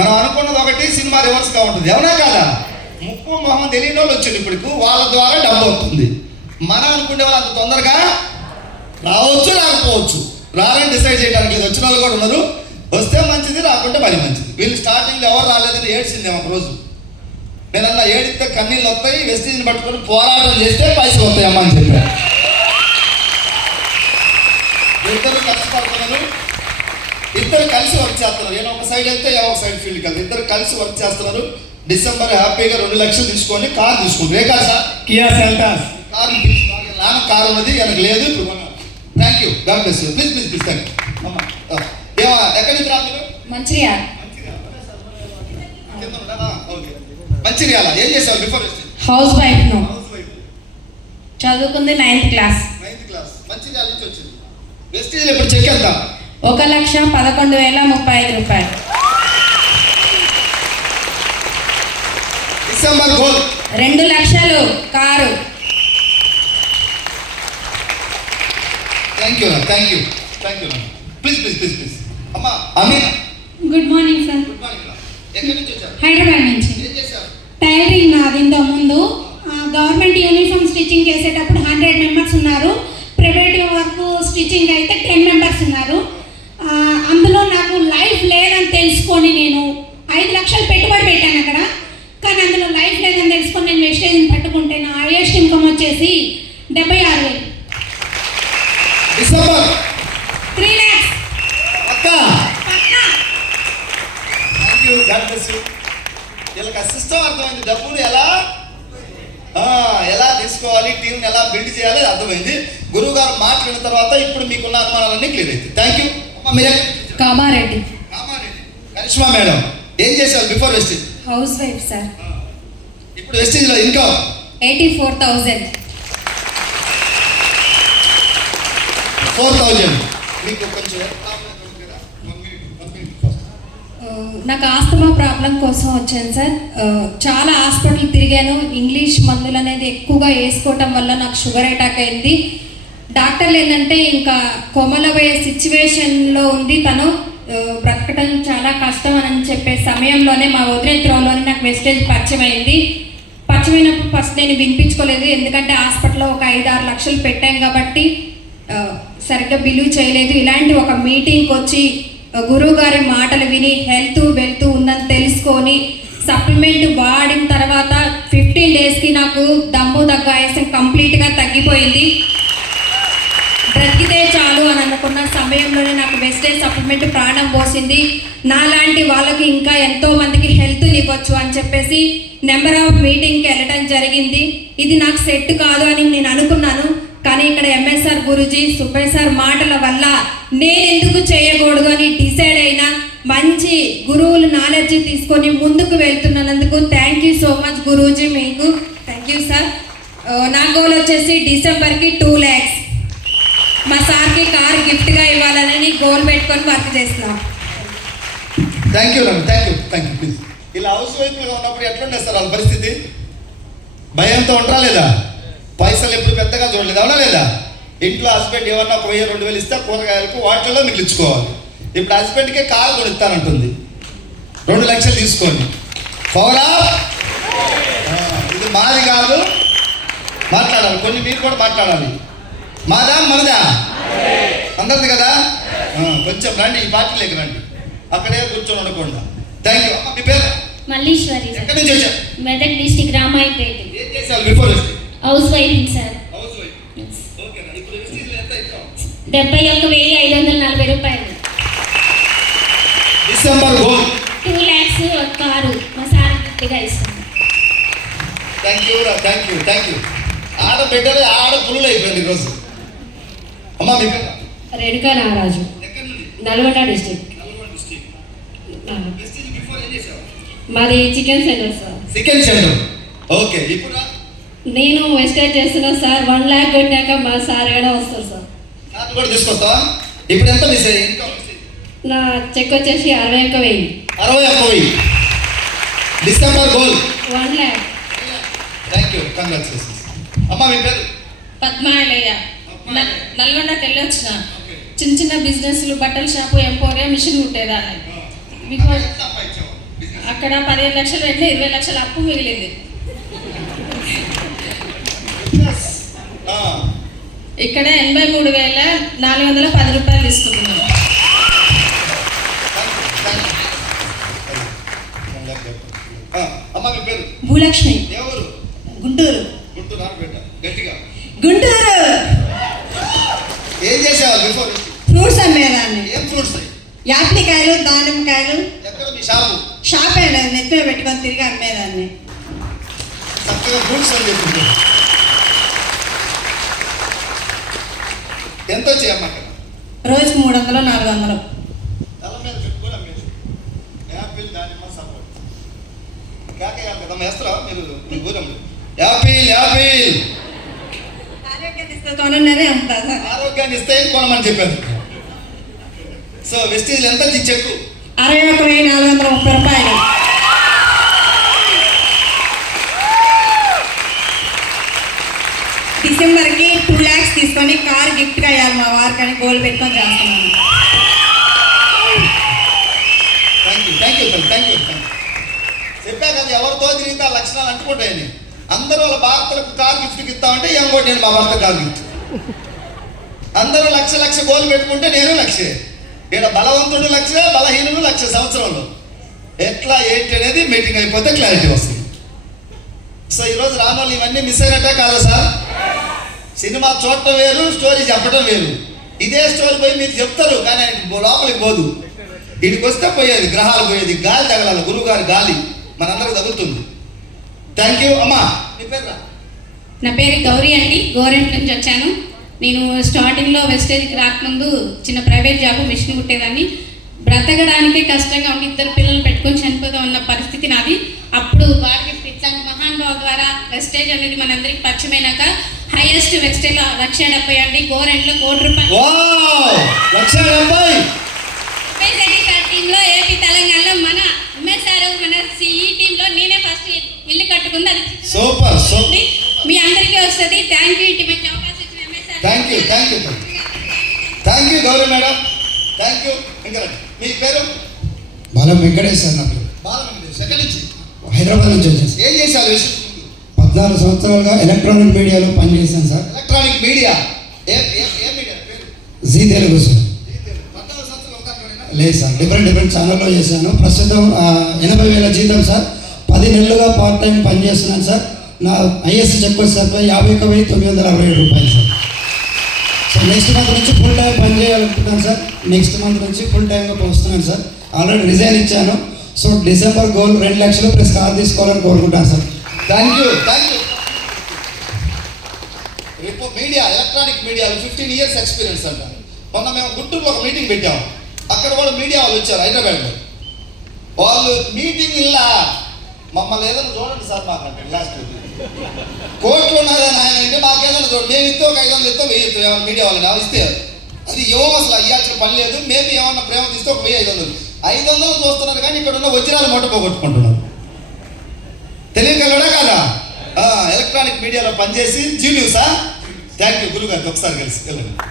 మనం అనుకున్నది ఒకటి సినిమా రివర్స్గా ఉంటుంది. అవునా కాదా? ముప్పు మొహం తెలియని వాళ్ళు వచ్చింది ఇప్పుడు వాళ్ళ ద్వారా డబ్బు వస్తుంది. మనం అనుకునే వాళ్ళు అంత తొందరగా రావచ్చు రాకపోవచ్చు. రాలని డిసైడ్ చేయడానికి ఇది వచ్చిన వాళ్ళు కూడా ఉన్నారు. వస్తే మంచిది రాకుంటే మరి మంచిది. వీళ్ళు స్టార్టింగ్లో ఎవరు రాలేదని ఏడ్చింది ఒక రోజు. నేను అన్న ఏడితే కన్నీళ్ళు వస్తాయి వెస్టీజ్ని పట్టుకొని పోరాటం చేస్తే పైసలు వస్తాయి అని చెప్పాను ఇద్దరు కష్టపడుతున్నారు. ఇద్దరు కలిసి వర్క్ చేస్తున్నారు. నేను ఒక సైడ్ వెళ్తే ఏ ఒక సైడ్ ఫీల్డ్కి వెళ్తే ఇద్దరు కలిసి వర్క్ చేస్తున్నారు. డిసెంబర్ హ్యాపీగా రెండు లక్షలు తీసుకొని కార్ తీసుకుంటారు ఏ car sir Kia Seltos car. నాన్న కారు ఉన్నది వెనక లేదు thank you god bless you please please please thank you. ఏమా ఎక్కడి నుంచి రా మీరు? మంచిర్యా కింద మంచిర్యాల. ఏం చేశారు బిఫోర్ హౌస్ వైఫ్ను. హౌస్ వైఫ్ చదువుకుంది ninth class ninth class Mancherial నుంచి వచ్చింది. వెస్టీజ్లో ఇప్పుడు చెక్ ఎంత ఒక లక్ష పదకొండు వేల ముప్పై ఐదు రూపాయలు. రెండు లక్షలు car. Thank you thank you thank you please please please please అమ్మా Ameen. Good morning sir good morning ఎక్కడి నుంచి వచ్చారు? హైదరాబాద్ నుంచి. ఏం చేశారు? టైలరింగ్ నాది ఇంతకు ముందు గవర్నమెంట్ యూనిఫామ్ స్టిచ్చింగ్ చేసేటప్పుడు హండ్రెడ్ మెంబర్స్ ఉన్నారు. ప్రైవేట్ వర్క్ స్టిచ్చింగ్ అయితే టెన్ మెంబర్స్ ఉన్నారు ఆ, అందులో నాకు లైఫ్ లేదని తెలుసుకొని నేను ఐదు లక్షలు పెట్టుబడి పెట్టాను అక్కడ కానీ అందులో లైఫ్ లేదని తెలుసుకొని నేను వెస్టేజ్ని పట్టుకుంటే నా హైయెస్ట్ ఇన్కమ్ వచ్చేసి డెబ్బై ఆరు వేలు డిసెంబర్ త్రీ ల్యాక్స్ అక్క thank you god bless you వీళ్ళకి సిస్టమ్ అర్థమైంది డబ్బులు ఎలా ఆ, ఎలా టీంని ఎలా బిల్డ్ చేయాలి అర్థమైంది. గురువు గారు మాట్లాడిన తర్వాత ఇప్పుడు మీకున్న అనుమానాలన్నీ క్లియర్ అవుతాయి థ్యాంక్ యూ మీరే? కామారెడ్డి. రామారెడ్డి కరిష్మా మేడం ఏం చేశారు before wastage house wife sir ఇప్పుడు వెస్టేజ్లో income eighty four thousand four thousand మీకు కొంచెం నాకు ఆస్తమా ప్రాబ్లం కోసం వచ్చాను సార్. చాలా హాస్పిటల్ తిరిగాను. ఇంగ్లీష్ మందులు అనేది ఎక్కువగా వేసుకోవటం వల్ల నాకు షుగర్ అటాక్ అయింది. డాక్టర్లు ఏంటంటే ఇంకా కొమలబోయే సిచ్యువేషన్లో ఉంది తను. బ్రతకటం చాలా కష్టం అని చెప్పే సమయంలోనే మా వదిలేత్రంలోనే నాకు మెసేజ్ పరిచయం అయింది పరిచయమైనప్పుడు ఫస్ట్ నేను వినిపించుకోలేదు. ఎందుకంటే హాస్పిటల్లో ఒక ఐదు ఆరు లక్షలు పెట్టాం కాబట్టి సరిగ్గా బిలీవ్ చేయలేదు. ఇలాంటి ఒక మీటింగ్కి వచ్చి గురువు గారి మాటలు విని హెల్త్ వెల్త్ ఉందని తెలుసుకొని సప్లిమెంట్ వాడిన తర్వాత ఫిఫ్టీన్ డేస్కి నాకు దమ్ము దగ్గ ఆయాసం కంప్లీట్గా తగ్గిపోయింది. బ్రతికితే చాలు అని అనుకున్న సమయంలోనే నాకు వెస్టేజ్ సప్లిమెంట్ ప్రాణం పోసింది. నాలాంటి వాళ్ళకి ఇంకా ఎంతో మందికి హెల్త్ ఇవ్వచ్చు అని చెప్పేసి నెంబర్ ఆఫ్ మీటింగ్కి వెళ్ళడం జరిగింది. ఇది నాకు సెట్ కాదు అని నేను అనుకున్నాను. కానీ ఇక్కడ ఎంఎస్ఆర్ గురుజీ సుబ్బయ్య సార్ మాటల వల్ల నేను ఎందుకు చేయకూడదు అని డిసైడ్ అయినా మంచి గురువులు నాలెడ్జ్ తీసుకొని ముందుకు వెళ్తున్నందుకు thank you so much Guruji మీకు. థ్యాంక్ యూ సార్ నా గోల్ వచ్చేసి డిసెంబర్కి టూ ల్యాక్స్ మా సార్కి కార్ గిఫ్ట్గా ఇవ్వాలని గోల్ పెట్టుకొని వర్క్ చేస్తున్నాం. Thank you thank you thank you please ఇలా హౌస్ వైఫ్గా ఉన్నప్పుడు ఎట్లుండే సార్ వాళ్ళ పరిస్థితి? భయంతో ఉంటారా లేదా? పైసలు ఎప్పుడు పెద్దగా చూడలేదు అవునా లేదా? ఇంట్లో హస్బెండ్ ఏమన్నా ఒక వెయ్యి రెండు వేలు ఇస్తే కూరగాయలకు వాటిల్లో మిగిలించుకోవాలి ఇప్పుడు హస్బెండ్కే కారు కొనిస్తానంటుంది. రెండు లక్షలు తీసుకోండి. పౌరా? ఇది మాది కాదు. మాట్లాడాలి. కొన్ని మీరు కూడా మాట్లాడాలి. మాదా మనదా? అందరిది కదా? కొంచెం రండి ఈ పార్టీలోకి రండి. అక్కడే కూర్చొని ఉండకుండా. థ్యాంక్ యూ మీ పేరు? మల్లీశ్వరి ఎక్కడి నుంచి వచ్చారు? మెదక్ డిస్టిక్ రామాయపేట ఏం చేశారు? బిఫోర్ వస్తే హౌస్ వైఫ్ సార్ డెబ్బై ఒక్క వెయ్యి ఐదు వందల నలభై రూపాయలు. December two lakhs car. మా సార్ గిఫ్ట్గా ఇస్తాను thank you thank you thank you ఆడ బిడ్డలు ఆడ పులులు అయిపోయింది ఈరోజు. అమ్మా మీ పేరు? రేణుకా నుండి? నల్గొండ డిస్ట్రిక్ట్. మాది chicken center sir. Chicken center okay ఇప్పుడు. నేను వెస్టేజ్ చేస్తున్నా సార్ వన్ ల్యాక్ కొట్టాక మా సార్ కూడా వస్తారు సార్. నాతో కూడా తీసుకొస్తావా ఇప్పుడు ఎంత మిస్ అయ్యి? నా చెక్ వచ్చేసి అరవై ఒక్క వెయ్యి. అరవై ఒక్క వెయ్యి. December goal one lakh thank you congratulations అమ్మా మీ పేరు? పద్మాలయ్య. నల్గొండకి వెళ్ళి వచ్చిన చిన్న చిన్న బిజినెస్లు బట్టల షాపు ఎంపోరియా మిషన్ కుట్టేదాన్ని అక్కడ పదిహేను లక్షలు పెట్టి ఇరవై లక్షల అప్పు మిగిలింది. ఇక్కడ ఎనభై మూడు వేల నాలుగు వందల పది రూపాయలు తీసుకుంటున్నాం. ఆ, అమ్మ మీ పేరు భూలక్ష్మి. ఎవరు? గుంటూరు. గుంటూరు ఆడబిడ్డ గట్టిగా. గుంటూరు. ఏం చేసేవాళ్ళు బిఫోర్ ఫ్రూట్స్ అమ్మేదాన్ని. ఏం ఫ్రూట్స్ అయ్యి యాప్లికాయలు దానిమ్మకాయలు. షాపు? షాప్ నెత్తిన పెట్టుకొని తిరిగి అమ్మేదాన్ని. చక్కగా ఫ్రూట్స్ అని ఎంత వచ్చాయి అమ్మ అక్కడ రోజుకి మూడు వందలు నాలుగు వందలు తల మీద పెట్టుకొని అమ్మేది యాపిల్ దానిమ్మ సపోర్ట్ కాకయ్య కదమ్మ వేస్తారా? మీరు మీ ఊరమ్మ. Apple Apple. ఆరోగ్యాన్ని ఇస్తే కొనమని చెప్పారు. సో వెస్టీజ్ ఎంత? చెక్కు. అరవై ఒక వెయ్యి నాలుగు వందల ముప్పై రూపాయలు డిసెంబర్కి టూ ల్యాక్స్ కారు కార్ గిఫ్ట్గా అయ్యాలి మా వారికి అని గోల్ పెట్టుకొని చేస్తున్నాను. Thank you thank you thank you చెప్పా కదా ఎవరితో తిరిగితే ఆ లక్షణాలు అంటుకుంటాయని. అందరూ వాళ్ళ భారతలకు కార్ గిఫ్ట్కి ఇస్తామంటే ఏం కొట్టాను మా భర్త కార్ గిఫ్ట్ అందరూ లక్ష లక్ష గోల్ పెట్టుకుంటే నేను లక్షే. ఇక్కడ బలవంతుడు లక్ష బలహీనుడు లక్ష సంవత్సరంలో. ఎట్లా ఏంటి అనేది మీటింగ్ అయిపోతే క్లారిటీ వస్తుంది. సో ఈరోజు రానోళ్ళు ఇవన్నీ మిస్ అయినట్టే కాదా సార్? సినిమా చూడటం వేరు స్టోరీ చెప్పడం వేరు. ఇదే స్టోరీ పోయి మీరు చెప్తారు కానీ ఆయన లోపలికి పోదు. ఇడికి వస్తే పోయేది గ్రహాలు పోయేది గాలి తగలాలి గురువు గారి గాలి మనందరికి తగులుతుంది. థ్యాంక్ యూ అమ్మా. నీ పేరు నా పేరు గౌరీ అండి గోరెంట్ నుంచి వచ్చాను. నేను స్టార్టింగ్లో వెస్టేజ్కి రాకముందు చిన్న ప్రైవేట్ జాబ్ మిషన్ కుట్టేదాన్ని. బ్రతకడానికే కష్టంగా ఉండి ఇద్దరు పిల్లలు పెట్టుకొని చనిపోదాం ఉన్న పరిస్థితి నాది. అప్పుడు వారికి ఇట్లాంటి మహానుభావ ద్వారా వెస్టేజ్ అనేది మనందరికి పరిచయమైనాక హైయెస్ట్ వెస్టేజ్లో లక్ష డెబ్బై అండి గోరెంట్లో కోటి రూపాయలు వావ్ లక్ష డెబ్బై సార్ టీంలో ఏపీ తెలంగాణలో మన ఎంఎస్ సార్ మన సిఈ టీంలో నేనే ఫస్ట్ ఇల్లు కట్టుకుంది. అది సూపర్ సూపర్. మీ అందరికీ వస్తుంది. థ్యాంక్ యూ ఇటు మంచి అవకాశం ఇచ్చిన MS sir. Thank you thank you thank you Gaurav madam. Thank you ఇంకా. మీ పేరు? బాలం వెంకటేశ్వర నా పేరు. బాలమేశ్వర్ ఎక్కడి నుంచి? హైదరాబాద్ నుంచి వచ్చేసి ఏం చేశారు విషయం పద్నాలుగు సంవత్సరాలుగా ఎలక్ట్రానిక్ మీడియాలో పనిచేశాను sir. Electronic media? Zee Telugu sir? లేదు సార్ డిఫరెంట్ డిఫరెంట్ ఛానల్లో చేశాను. ప్రస్తుతం ఎనభై వేల జీతం సార్. పది నెలలుగా పార్ట్ టైం పనిచేస్తున్నాను సార్. నా ఐఎస్ చెక్ వచ్చేసరికి యాభై ఒక వెయ్యి తొమ్మిది వందల అరవై ఏడు రూపాయలు సార్. సో నెక్స్ట్ మంత్ నుంచి ఫుల్ టైం పని చేయాలనుకుంటున్నాను సార్. నెక్స్ట్ మంత్ నుంచి ఫుల్ టైంగా వస్తున్నాను సార్. ఆల్రెడీ రిజైన్ ఇచ్చాను. సో డిసెంబర్ గోల్ రెండు లక్షలు ప్లస్ కార్ తీసుకోవాలని కోరుకుంటాను sir. Thank you thank you రేపు మీడియా ఎలక్ట్రానిక్ మీడియాలో ఫిఫ్టీన్ ఇయర్స్ ఎక్స్పీరియన్స్ అంట. మొన్న మేము గుంటూరులో ఒక మీటింగ్ పెట్టాం. అక్కడ కూడా మీడియా వాళ్ళు వచ్చారు హైదరాబాద్లో. వాళ్ళు మీటింగ్ ఇలా మమ్మల్ని ఏదైనా చూడండి సార్ మాకంటే లాస్ట్ కోర్టులో ఉన్నారని ఆయన అంటే మాకు చూడండి. మేము ఇస్తే ఒక ఐదు వందలు ఇస్తాం వెయ్యి ఇస్తాం. మీడియా వాళ్ళని అవి ఇస్తే? అది ఏమో అసలు అయ్యాల్సిన పని లేదు. మేము ఏమన్నా ప్రేమ తీస్తే ఒక వెయ్యి ఐదు వందలు. ఐదు వందలు చూస్తున్నారు కానీ ఇక్కడ ఉన్న వజ్రాలు మూట పోగొట్టుకుంటున్నారు తెలియగలడా కదా? ఎలక్ట్రానిక్ మీడియాలో పనిచేసి జీ న్యూసా థ్యాంక్ యూ గురుగారికి ఒకసారి కలిసి వెళ్ళండి.